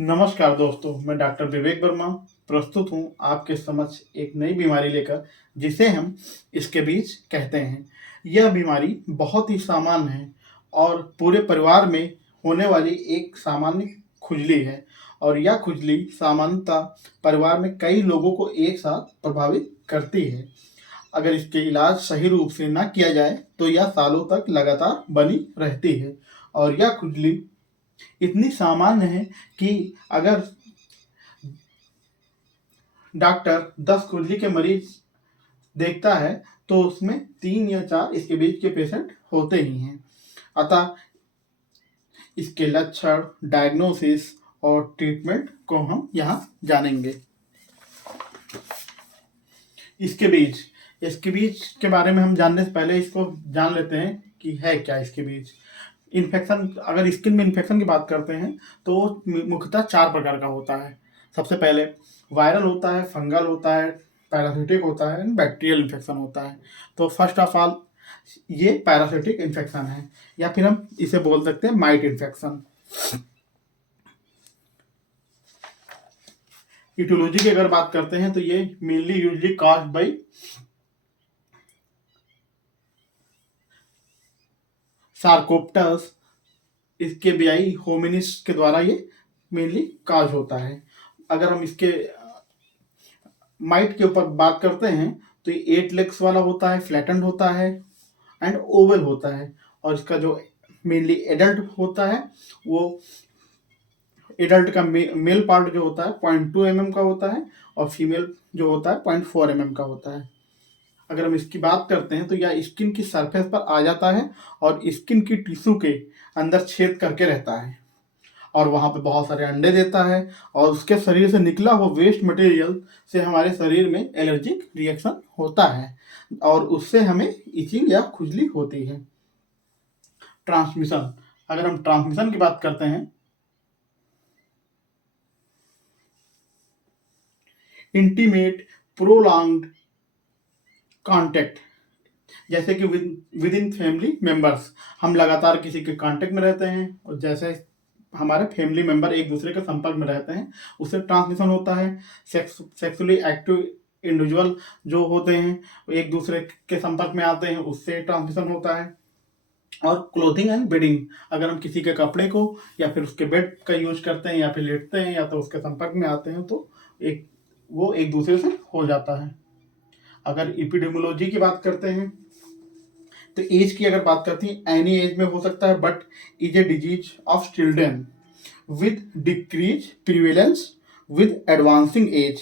नमस्कार दोस्तों, मैं डॉक्टर विवेक वर्मा प्रस्तुत हूँ आपके समक्ष एक नई बीमारी लेकर, जिसे हम इसके बीज कहते हैं। यह बीमारी बहुत ही सामान्य है और पूरे परिवार में होने वाली एक सामान्य खुजली है और यह खुजली सामान्यतः परिवार में कई लोगों को एक साथ प्रभावित करती है। अगर इसके इलाज सही रूप से न किया जाए तो यह सालों तक लगातार बनी रहती है और यह खुजली इतनी सामान्य है कि अगर डॉक्टर 10 खुजली के मरीज देखता है तो उसमें 3 या 4 इसके बीच के पेशेंट होते ही हैं। अतः इसके लक्षण, डायग्नोसिस और ट्रीटमेंट को हम यहाँ जानेंगे। इसके बीज के बारे में हम जानने से पहले इसको जान लेते हैं कि है क्या इसके बीज। इन्फेक्शन, अगर स्किन में इन्फेक्शन की बात करते हैं तो मुख्यतः 4 प्रकार का होता है। सबसे पहले वायरल होता है, फंगल होता है, पैरासिटिक होता है, बैक्टीरियल इन्फेक्शन होता है। तो फर्स्ट ऑफ ऑल ये पैरासिटिक इन्फेक्शन है या फिर हम इसे बोल सकते हैं माइट इन्फेक्शन। इटियोलॉजी की अगर बात करते हैं तो ये मेनली यूजली कॉज्ड बाय सार्कोप्टस इसके बियाई होमिनिस के द्वारा ये मेनली काज होता है। अगर हम इसके माइट के ऊपर बात करते हैं तो ये 8 लेग्स वाला होता है, फ्लैटेंड होता है एंड ओवल होता है। और इसका जो मेनली एडल्ट होता है वो एडल्ट का मेल पार्ट जो होता है 0.2 mm का होता है और फीमेल जो होता है 0.4 mm का होता है। अगर हम इसकी बात करते हैं तो यह स्किन की सरफेस पर आ जाता है और स्किन की टिश्यू के अंदर छेद करके रहता है और वहाँ पे बहुत सारे अंडे देता है और उसके शरीर से निकला हुआ वेस्ट मटेरियल से हमारे शरीर में एलर्जिक रिएक्शन होता है और उससे हमें इचिंग या खुजली होती है। ट्रांसमिशन, अगर हम ट्रांसमिशन की बात करते हैं, इंटीमेट प्रोलॉन्ग्ड कांटेक्ट, जैसे कि विद इन फैमिली मेंबर्स, हम लगातार किसी के कांटेक्ट में रहते हैं और जैसे हमारे फैमिली मेंबर एक दूसरे के संपर्क में रहते हैं उससे ट्रांसमिशन होता है। सेक्सुअली एक्टिव इंडिविजुअल जो होते हैं एक दूसरे के संपर्क में आते हैं उससे ट्रांसमिशन होता है। और क्लोथिंग एंड बेडिंग, अगर हम किसी के कपड़े को या फिर उसके बेड का यूज करते हैं या फिर लेटते हैं या तो उसके संपर्क में आते हैं तो वो एक दूसरे से हो जाता है। अगर एपिडेमियोलॉजी की बात करते हैं तो एज की अगर बात करते हैं एनी एज में हो सकता है but is a disease of children with decrease prevalence with advancing as.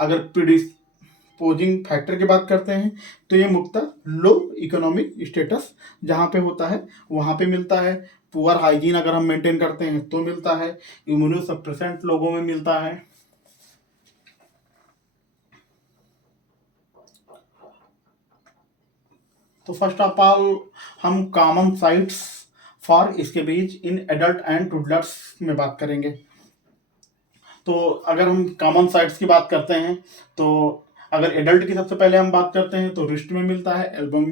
अगर प्रीडिस्पोजिंग फैक्टर की बात करते हैं तो ये मुख्यतः लो इकोनॉमिक स्टेटस जहाँ पे होता है वहाँ पे मिलता है। पुअर हाइजीन अगर हम मेंटेन करते हैं तो मिलता है। इम्यूनोसप्रेसेंट लोगों में मिलता है। तो फर्स्ट ऑफ ऑल हम कॉमन साइट्स फॉर इसके बीज इन एडल्ट एंड टुडलर्स में बात करेंगे। तो अगर हम कॉमन साइट्स की बात करते हैं तो अगर एडल्ट की सबसे पहले हम बात करते हैं तो रिस्ट में मिलता है, एल्बम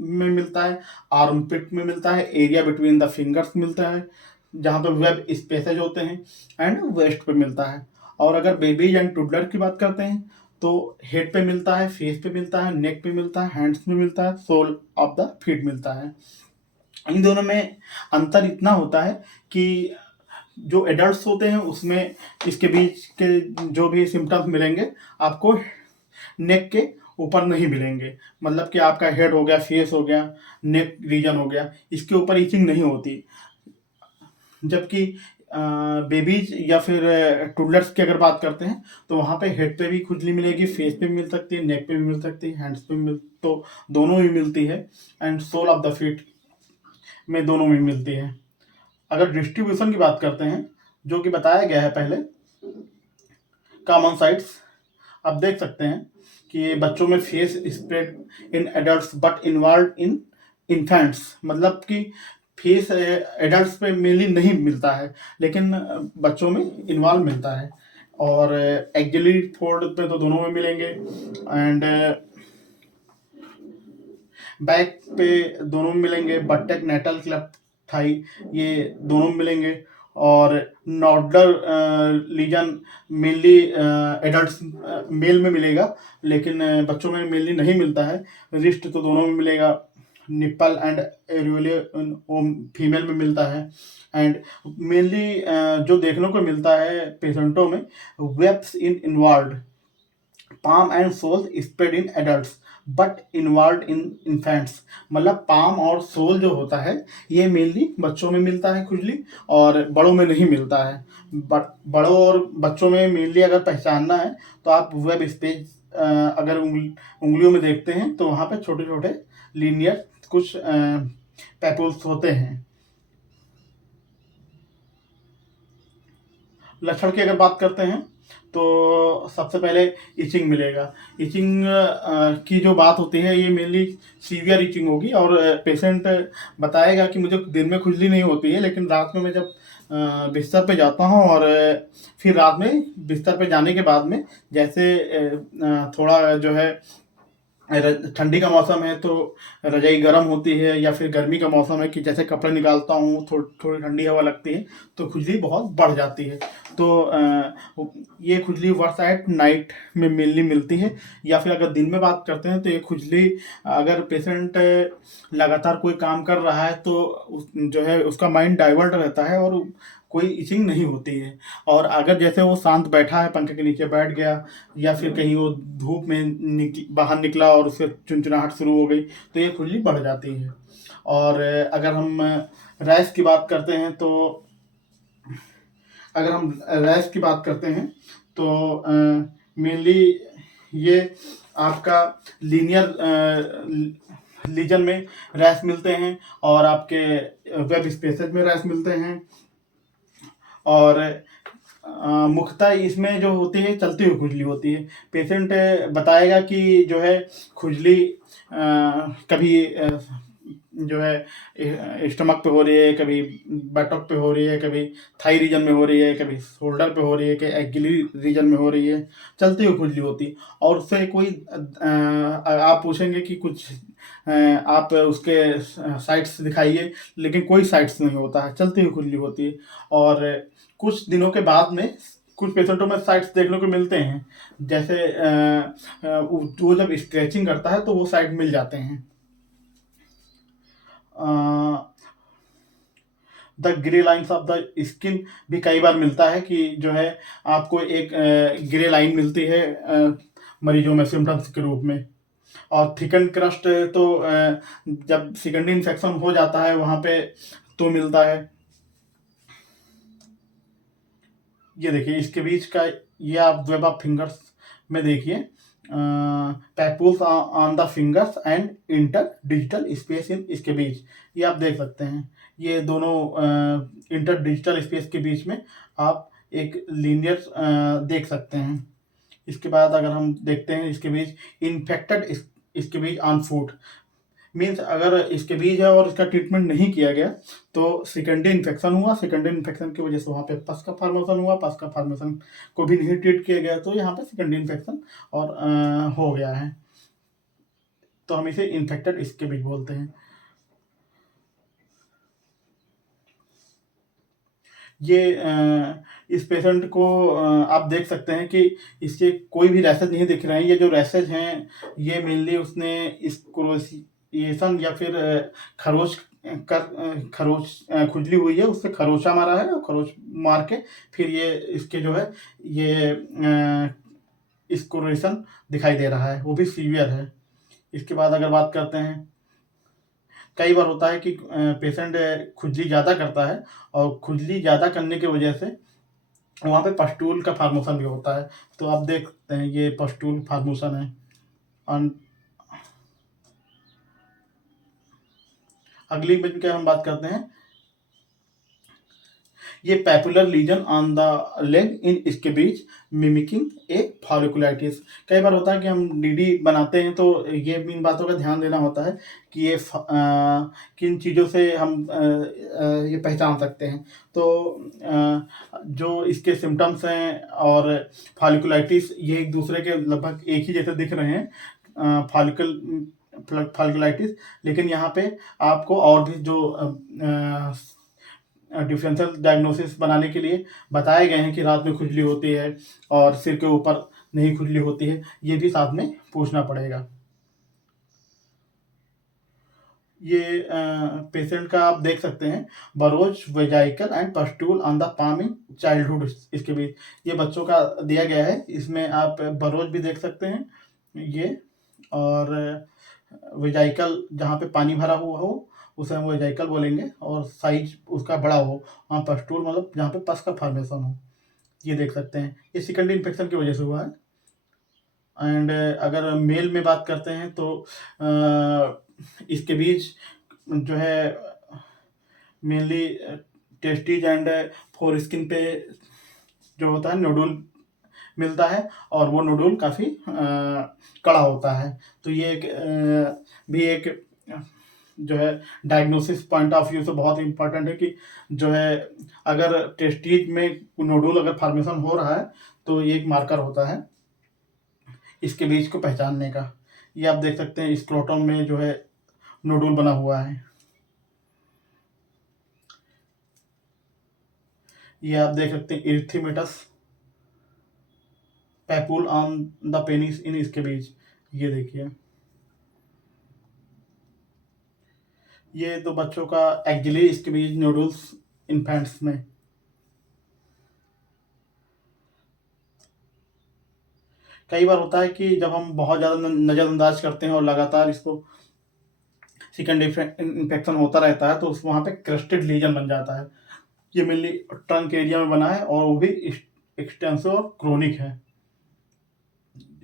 में मिलता है, आर्म पिट में मिलता है, एरिया बिटवीन द फिंगर्स मिलता है जहाँ पे वेब स्पेसेज होते हैं एंड वेस्ट पे मिलता है। और अगर बेबीज एंड टुडलर की बात करते हैं तो हेड पे मिलता है, फेस पे मिलता है, नेक पे मिलता है, हैंड्स में मिलता है, सोल ऑफ द फीट मिलता है। इन दोनों में अंतर इतना होता है कि जो एडल्ट्स होते हैं उसमें इसके बीच के जो भी सिम्टम्स मिलेंगे आपको नेक के ऊपर नहीं मिलेंगे। मतलब कि आपका हेड हो गया, फेस हो गया, नेक रीजन हो गया, इसके ऊपर इचिंग नहीं होती। जबकि बेबीज या फिर टुडलर्स की अगर बात करते हैं तो वहाँ पे हेड पे भी खुजली मिलेगी, फेस पे भी मिल सकती है, नेक पे भी मिल सकती है, हैंड्स पे भी तो दोनों भी मिलती है and sole of the feet में दोनों में मिलती है। अगर डिस्ट्रीब्यूशन की बात करते हैं जो कि बताया गया है पहले कॉमन साइट्स, आप देख सकते हैं कि ये बच्चों में face spread in adults but involve in infants, मतलब कि फेस एडल्ट्स पे मेनली नहीं मिलता है लेकिन बच्चों में इन्वॉल्व मिलता है। और एक्जिलरी फोल्ड पे तो दोनों में मिलेंगे एंड बैक पे दोनों में मिलेंगे। बट्टक, नेटल, क्लब, थाई ये दोनों में मिलेंगे। और नोडलर लीजन मेनली एडल्ट मेल में मिलेगा, लेकिन बच्चों में मेनली नहीं मिलता है। रिस्ट तो दोनों में मिलेगा। निप्पल एंड एरियोले फीमेल में मिलता है। एंड मेनली जो देखने को मिलता है पेशेंटों में, वेब्स in involve palm and sole spread in adults but involve in infants. मतलब पाम और सोल जो होता है ये मेनली बच्चों में मिलता है खुजली, और बड़ों में नहीं मिलता है। बड़ों और बच्चों में मेनली अगर पहचानना है तो आप वेब स्पेस अगर उंगलियों में देखते हैं तो वहाँ पे छोटे छोटे लीनियर कुछ पैपुल्स होते हैं। लक्षण की अगर बात करते हैं तो सबसे पहले इचिंग मिलेगा। इचिंग की जो बात होती है ये मेनली सीवियर इचिंग होगी, और पेशेंट बताएगा कि मुझे दिन में खुजली नहीं होती है, लेकिन रात में मैं जब बिस्तर पे जाता हूँ और फिर रात में बिस्तर पे जाने के बाद में जैसे थोड़ा जो है ठंडी का मौसम है तो रजाई गर्म होती है, या फिर गर्मी का मौसम है कि जैसे कपड़े निकालता हूँ थोड़ी ठंडी हवा लगती है तो खुजली बहुत बढ़ जाती है। तो ये खुजली वर्स्ट एट नाइट में मेनली मिलती है। या फिर अगर दिन में बात करते हैं तो ये खुजली अगर पेशेंट लगातार कोई काम कर रहा है तो जो है उसका माइंड डाइवर्ट रहता है और कोई इचिंग नहीं होती है। और अगर जैसे वो शांत बैठा है, पंखे के नीचे बैठ गया, या फिर कहीं वो धूप में बाहर निकला और उससे चुनचुनाहट शुरू हो गई तो ये खुजली बढ़ जाती है। और अगर हम रैश की बात करते हैं तो अगर हम रैश की बात करते हैं तो मेनली ये आपका लीनियर लीजन में रैश मिलते हैं, और आपके वेब स्पेसेज में रैश मिलते हैं। और मुख्यतः इसमें जो होती है चलती हुई खुजली होती है। पेशेंट बताएगा कि जो है खुजली कभी जो है स्टमक पे हो रही है, कभी बैटक पे हो रही है, कभी थाई रीजन में हो रही है, कभी शोल्डर पे हो रही है, कभी एक्जिलरी रीजन में हो रही है, चलती हुई खुजली होती है। और उससे कोई आप पूछेंगे कि कुछ आप उसके साइट्स दिखाइए, लेकिन कोई साइट्स नहीं होता है, चलती हुई खुजली होती है। और कुछ दिनों के बाद में कुछ पेशेंटों में साइट्स देखने को मिलते हैं, जैसे वो जब स्ट्रेचिंग करता है तो वो साइड मिल जाते हैं। The grey lines of the skin भी कई बार मिलता है कि जो है आपको एक ग्रे लाइन मिलती है मरीजों में सिम्टम्स के रूप में। और थिकन क्रस्ट तो जब सेकेंडरी इन्फेक्शन हो जाता है वहाँ पे तो मिलता है। ये देखिए इसके बीच का, ये आप वेब ऑफ फिंगर्स में देखिए, papules on the fingers and inter digital space in, इसके बीच ये आप देख सकते हैं। ये दोनों इंटर डिजिटल स्पेस के बीच में आप एक लीनियर देख सकते हैं। इसके बाद अगर हम देखते हैं इसके बीच इन्फेक्टेड, इसके बीच ऑन फूट, मीन्स अगर इसके बीज है और इसका ट्रीटमेंट नहीं किया गया तो सेकेंडरी इन्फेक्शन हुआ, सेकेंडरी इन्फेक्शन की वजह से वहाँ पे पस का फॉर्मेशन हुआ, पस का फॉर्मेशन को भी नहीं ट्रीट किया गया तो यहाँ पे सेकेंडरी इन्फेक्शन और हो गया है, तो हम इसे इन्फेक्टेड इसके बीज बोलते हैं। ये इस पेशेंट को आप देख सकते हैं कि इसके कोई भी रैसेज नहीं दिख रहे हैं। ये जो रैसेज हैं ये मेनली उसने इस क्रोसिएशन या फिर खरोच खुजली हुई है, उससे खरोचा मारा है, और खरोच मार के फिर ये इसके जो है ये स्कोरेशन दिखाई दे रहा है, वो भी सीवियर है। इसके बाद अगर बात करते हैं, कई बार होता है कि पेशेंट खुजली ज़्यादा करता है, और खुजली ज़्यादा करने की वजह से वहाँ पे पस्टूल का फार्मेशन भी होता है। तो आप देखते हैं ये पस्टूल फार्मेशन है। अगली में क्या हम बात करते हैं, ये papular lesion on the leg in, इसके बीच मिमिकिंग ए फॉलिकुलाइटिस। कई बार होता है कि हम डीडी बनाते हैं तो ये इन बातों का ध्यान देना होता है कि ये किन चीज़ों से हम ये पहचान सकते हैं। तो जो इसके सिम्टम्स हैं और फॉलिकुलाइटिस ये एक दूसरे के लगभग एक ही जैसे दिख रहे हैं, फॉलिकुलाइटिस, लेकिन यहाँ पे आपको और भी जो डिफरेंशियल डायग्नोसिस बनाने के लिए बताए गए हैं कि रात में खुजली होती है और सिर के ऊपर नहीं खुजली होती है, ये भी साथ में पूछना पड़ेगा। ये पेशेंट का आप देख सकते हैं, burrows vesicle and pustule on the palm in childhood, इसके बीच ये बच्चों का दिया गया है। इसमें आप बरोज भी देख सकते हैं ये, और वेजाइकल जहाँ पे पानी भरा हुआ हो उसे हम वेजाइकल बोलेंगे, और साइज उसका बड़ा हो। हाँ, पस्टूल मतलब जहाँ पे पस का फॉर्मेशन हो, ये देख सकते हैं। ये सेकेंडरी इन्फेक्शन की वजह से हुआ है। एंड अगर मेल में बात करते हैं तो इसके बीच जो है mainly testes and foreskin पे जो होता है नोडुल मिलता है, और वो नोडुल काफ़ी कड़ा होता है। तो ये भी एक जो है डायग्नोसिस पॉइंट ऑफ व्यू से बहुत इंपॉर्टेंट है कि जो है अगर टेस्टीज में नोडुल अगर फॉर्मेशन हो रहा है तो ये एक मार्कर होता है इसके बीच को पहचानने का। ये आप देख सकते हैं स्क्रोटम में जो है नोडुल बना हुआ है। ये आप देख सकते हैं इरिथेमेटस पैपुल ऑन द पेनिस इन, इसके बीच ये देखिए। ये तो बच्चों का एक्जिली इसके बीच नोडुल्स इन्फेंट्स में। कई बार होता है कि जब हम बहुत ज़्यादा नज़रअंदाज करते हैं और लगातार इसको सेकेंडरी इन्फेक्शन होता रहता है तो उस वहाँ पे क्रस्टेड लीजन बन जाता है। ये मेनली ट्रंक एरिया में बना है और वो भी एक्सटेंसिव और क्रोनिक है।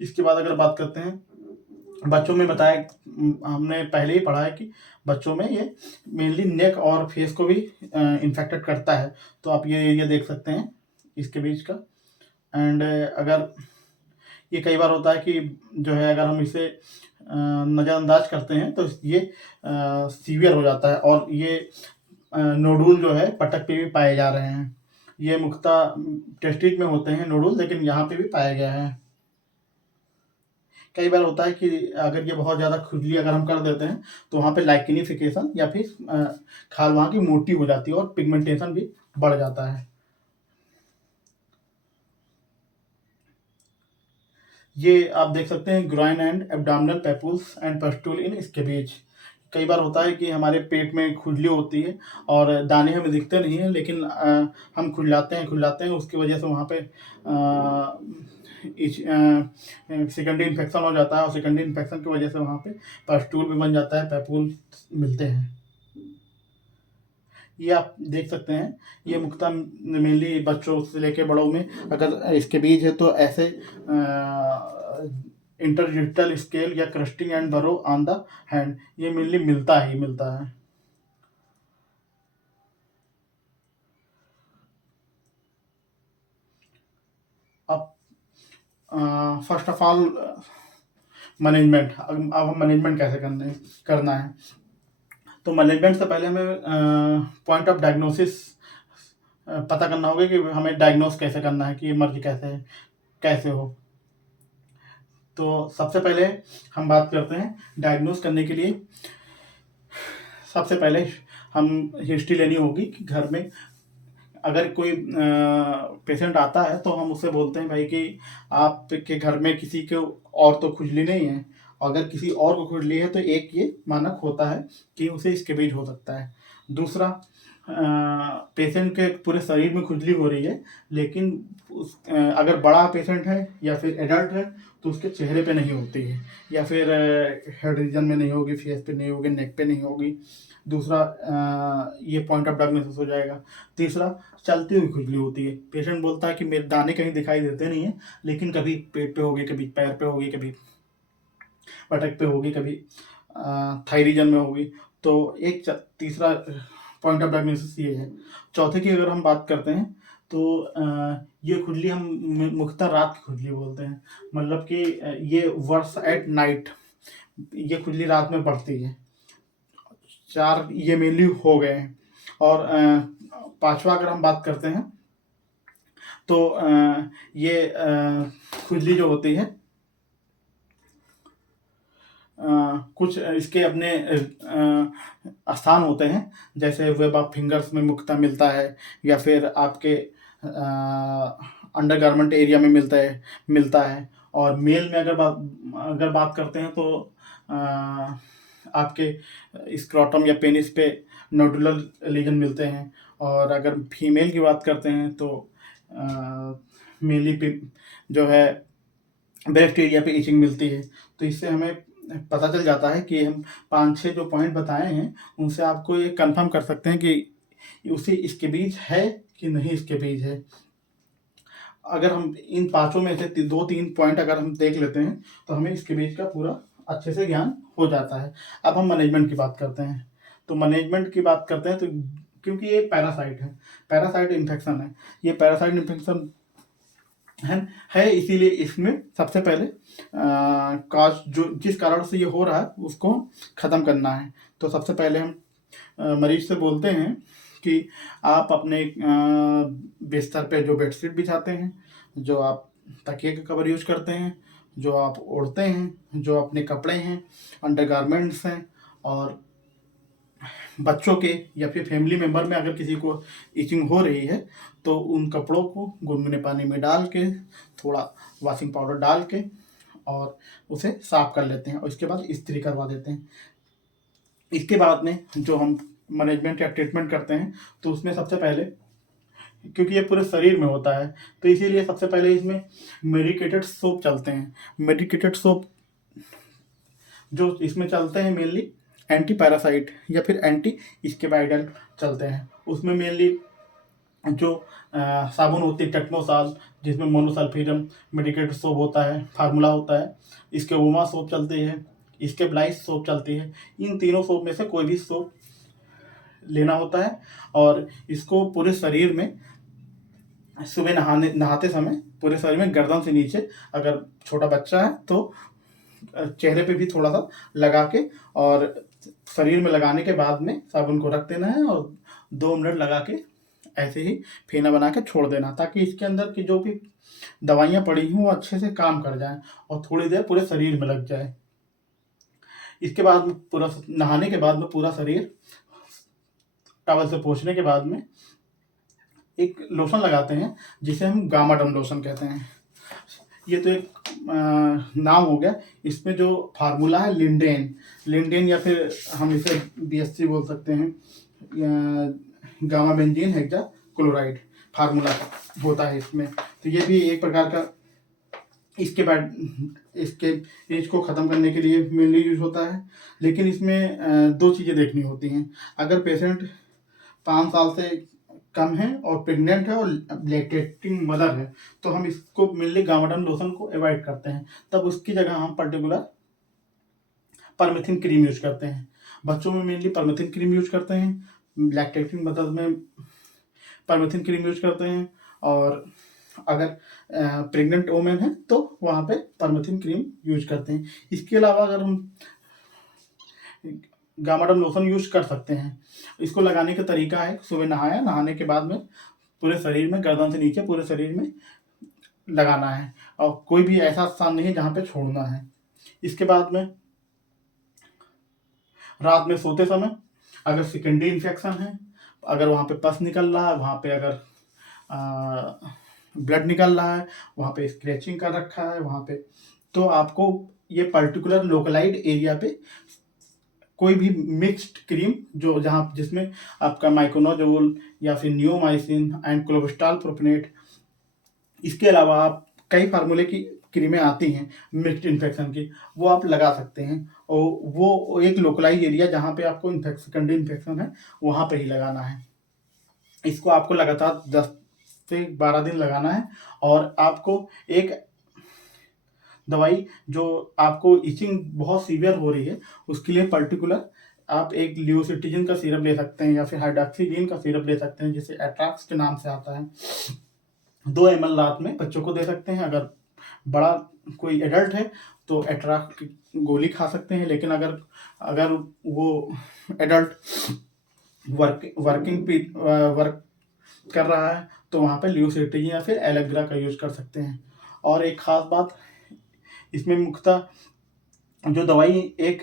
इसके बाद अगर बात करते हैं बच्चों में, बताया हमने पहले ही पढ़ा है कि बच्चों में ये मेनली नेक और फेस को भी इन्फेक्टेड करता है। तो आप ये एरिया देख सकते हैं इसके बीच का। एंड अगर ये कई बार होता है कि जो है अगर हम इसे नज़रअंदाज करते हैं तो ये सीवियर हो जाता है, और ये नोडुल जो है पटक पे भी पाए जा रहे हैं। ये मुख्यतः टेस्टिस में होते हैं नोडुल, लेकिन यहाँ पे भी पाया गया है। कई बार होता है कि अगर ये बहुत ज़्यादा खुजली अगर हम कर देते हैं तो वहाँ पे लाइकेनिफिकेशन या फिर खाल वहाँ की मोटी हो जाती है और पिगमेंटेशन भी बढ़ जाता है। ये आप देख सकते हैं groin and abdominal papules and pustule in, इसके बीच कई बार होता है कि हमारे पेट में खुजली होती है और दाने हमें दिखते नहीं हैं, लेकिन हम खुजलाते हैं उसकी वजह से वहाँ पे सेकेंडरी इन्फेक्शन हो जाता है, और सेकेंडरी इन्फेक्शन की वजह से वहाँ पे पस्टूल भी बन जाता है, पैपुल मिलते हैं। ये आप देख सकते हैं, ये मुख्यतः मेनली बच्चों से लेके बड़ों में अगर इसके बीज है तो ऐसे इंटरडिजिटल स्केल या क्रस्टिंग एंड बरो ऑन द हैंड, ये मेनली मिलता है। अब फर्स्ट ऑफ ऑल मैनेजमेंट, अब हम मैनेजमेंट कैसे करना है। तो मैनेजमेंट से पहले हमें पॉइंट ऑफ डायग्नोसिस पता करना होगा कि हमें डायग्नोस कैसे करना है कि ये मर्ज कैसे हो। तो सबसे पहले हम बात करते हैं डायग्नोस करने के लिए। सबसे पहले हम हिस्ट्री लेनी होगी कि घर में अगर कोई पेशेंट आता है तो हम उससे बोलते हैं भाई कि आपके घर में किसी को और तो खुजली नहीं है। अगर किसी और को खुजली है तो एक ये मानक होता है कि उसे स्कैबिज हो सकता है। दूसरा, पेशेंट के पूरे शरीर में खुजली हो रही है, लेकिन अगर बड़ा पेशेंट है या फिर एडल्ट है तो उसके चेहरे पे नहीं होती है, या फिर हेड रीजन में नहीं होगी, फेस पे नहीं होगी, नेक पे नहीं होगी। दूसरा, ये पॉइंट ऑफ डायग्नोसिस हो जाएगा। तीसरा, चलती हुई खुजली होती है, पेशेंट बोलता है कि मेरे दाने कहीं दिखाई देते नहीं हैं, लेकिन कभी पेट पे होगी, कभी पैर पे होगी, कभी पटक पे होगी, कभी थाई रीजन में होगी। तो एक तीसरा पॉइंट ऑफ डायग्नोसिस ये है। चौथे की अगर हम बात करते हैं तो ये खुजली हम मुख्यतः रात की खुजली बोलते हैं, मतलब कि ये वर्स एट नाइट, ये खुजली रात में बढ़ती है। चार ये मेनली हो गए हैं। और पांचवा अगर हम बात करते हैं तो ये खुजली जो होती है कुछ इसके अपने स्थान होते हैं, जैसे वेब ऑफ फिंगर्स में मुख्यतः मिलता है, या फिर आपके अंडरगारमेंट एरिया में मिलता है। और मेल में अगर बात करते हैं तो आपके स्क्रॉटम या पेनिस पे नोडुलर लीजन मिलते हैं। और अगर फीमेल की बात करते हैं तो मेनली जो है ब्रेस्ट एरिया पे इचिंग मिलती है। तो इससे हमें पता चल जाता है कि हम 5-6 जो पॉइंट बताए हैं उनसे आपको ये कंफर्म कर सकते हैं कि उसे इसके बीज है कि नहीं इसके बीज है। अगर हम इन पांचों में से 2-3 पॉइंट अगर हम देख लेते हैं तो हमें इसके बीज का पूरा अच्छे से ज्ञान हो जाता है। अब हम मैनेजमेंट की बात करते हैं। तो मैनेजमेंट की बात करते हैं तो क्योंकि ये पैरासाइट है, पैरासाइट इन्फेक्शन है, ये पैरासाइट इन्फेक्शन है इसीलिए इसमें सबसे पहले काज जो जिस कारण से ये हो रहा है उसको ख़त्म करना है। तो सबसे पहले हम मरीज से बोलते हैं कि आप अपने बिस्तर पे जो बेडशीट बिछाते हैं, जो आप तकिए का कवर यूज करते हैं, जो आप ओढ़ते हैं, जो अपने कपड़े हैं, अंडरगारमेंट्स हैं, और बच्चों के या फिर फैमिली मेम्बर में अगर किसी को इचिंग हो रही है तो उन कपड़ों को गुनगुने पानी में डाल के, थोड़ा वॉशिंग पाउडर डाल के और उसे साफ कर लेते हैं और इसके बाद इस्त्री करवा देते हैं। इसके बाद में जो हम मैनेजमेंट या ट्रीटमेंट करते हैं तो उसमें सबसे पहले, क्योंकि ये पूरे शरीर में होता है तो इसीलिए सबसे पहले इसमें मेडिकेटेड सोप चलते हैं। मेडिकेटेड सोप जो इसमें चलते हैं मेनली एंटी पैरासाइट या फिर एंटी स्केबाइडल चलते हैं। उसमें मेनली जो साबुन होती है टेटनोसाल, जिसमें मोनोसल्फेटम मेडिकेटेड सोप होता है, फार्मूला होता है, इसके ओमा सोप चलती है, इसके ब्लाइस सोप चलती है। इन तीनों सोप में से कोई भी सोप लेना होता है और इसको पूरे शरीर में सुबह नहाते समय पूरे शरीर में गर्दन से नीचे, अगर छोटा बच्चा है तो चेहरे पे भी थोड़ा सा लगा के और शरीर में लगाने के बाद में साबुन को रख देना है और 2 मिनट लगा के ऐसे ही फेना बना के छोड़ देना, ताकि इसके अंदर की जो भी दवाइयाँ पड़ी हुई वो अच्छे से काम कर जाएं और थोड़ी देर पूरे शरीर में लग जाए। इसके बाद पूरा नहाने के बाद में पूरा शरीर टॉवल से पोंछने के बाद में एक लोशन लगाते हैं जिसे हम गामाडम लोशन कहते हैं। ये तो एक नाम हो गया। इसमें जो फार्मूला है लिंडेन या फिर हम इसे BSC बोल सकते हैं, gamma benzene hexa chloride formula होता है इसमें। तो ये भी एक प्रकार का इसके बाद इसके एज को ख़त्म करने के लिए मेनली यूज होता है। लेकिन इसमें 2 चीज़ें देखनी होती हैं। अगर पेशेंट 5 साल से कम है और प्रेग्नेंट है और लैक्टेटिंग मदर है तो हम इसको मेनली गामाडम लोशन को अवॉइड करते हैं। तब उसकी जगह हम पर्टिकुलर परमेथिन क्रीम यूज करते हैं। बच्चों में मेनली परमेथिन क्रीम यूज करते हैं, लैक्टेटिंग मदर में परमेथिन क्रीम यूज करते हैं, और अगर प्रेग्नेंट वोमेन है तो वहाँ पे परमेथिन क्रीम यूज करते हैं। इसके अलावा अगर हम गामाडम लोशन यूज कर सकते हैं। इसको लगाने का तरीका है, सुबह नहाने के बाद में पूरे शरीर में गर्दन से नीचे पूरे शरीर में लगाना है और कोई भी ऐसा स्थान नहीं है जहाँ पे छोड़ना है। इसके बाद में रात में सोते समय अगर सेकेंडरी इन्फेक्शन है, अगर वहाँ पे पस निकल रहा है, वहाँ पे अगर ब्लड निकल रहा है, वहाँ पे स्क्रैचिंग कर रखा है वहाँ पे, तो आपको ये पर्टिकुलर लोकलाइड एरिया पे कोई भी मिक्स्ड क्रीम जो जिसमें आपका माइकोनाजोल या फिर नियोमाइसिन एंड क्लोबस्ट्रॉल प्रोपेनेट, इसके अलावा आप कई फार्मूले की क्रीमें आती हैं मिक्स्ड इन्फेक्शन की, वो आप लगा सकते हैं। और वो एक लोकलाइज एरिया जहाँ पे आपको सेकेंडरी इन्फेक्शन है वहाँ पे ही लगाना है। इसको आपको लगातार 10 से 12 दिन लगाना है। और आपको एक दवाई जो आपको इचिंग बहुत सीवियर हो रही है उसके लिए पर्टिकुलर आप एक लियोसिट्रिजिन का सिरप ले सकते हैं या फिर हाइड्रोक्सीजिन का सिरप ले सकते हैं, जिसे एट्रैक्स के नाम से आता है। 2 ml रात में बच्चों को दे सकते हैं। अगर बड़ा कोई एडल्ट है तो एट्रैक्स की गोली खा सकते हैं, लेकिन अगर वो एडल्ट वर्क कर रहा है तो वहाँ पे लियोसिट्रिजिन या फिर एलेग्रा का यूज कर सकते हैं। और एक ख़ास बात, इसमें मुख्यतः जो दवाई एक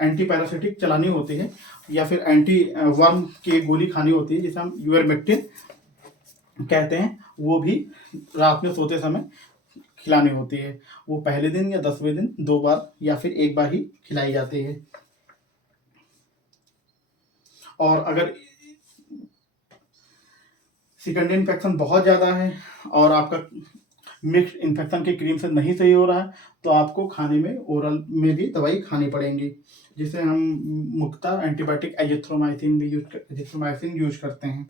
एंटी पैरासिटिक चलानी होती है या फिर एंटी वर्म की गोली खानी होती है, जिसे हम यूरमेक्टिन कहते हैं, वो भी रात में सोते समय खिलानी होती है। वो पहले दिन या 10वें दिन 2 बार या फिर 1 बार ही खिलाई जाती है। और अगर सेकेंडरी इन्फेक्शन बहुत ज़्यादा है और आपका मिक्स इन्फेक्शन के क्रीम से नहीं सही हो रहा है, तो आपको खाने में ओरल में भी दवाई खानी पड़ेंगी, जिसे हम मुख्यतः एंटीबायोटिक एजिथ्रोमाइसिन यूज करते हैं।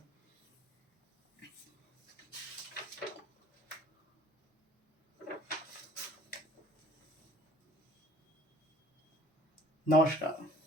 नमस्कार।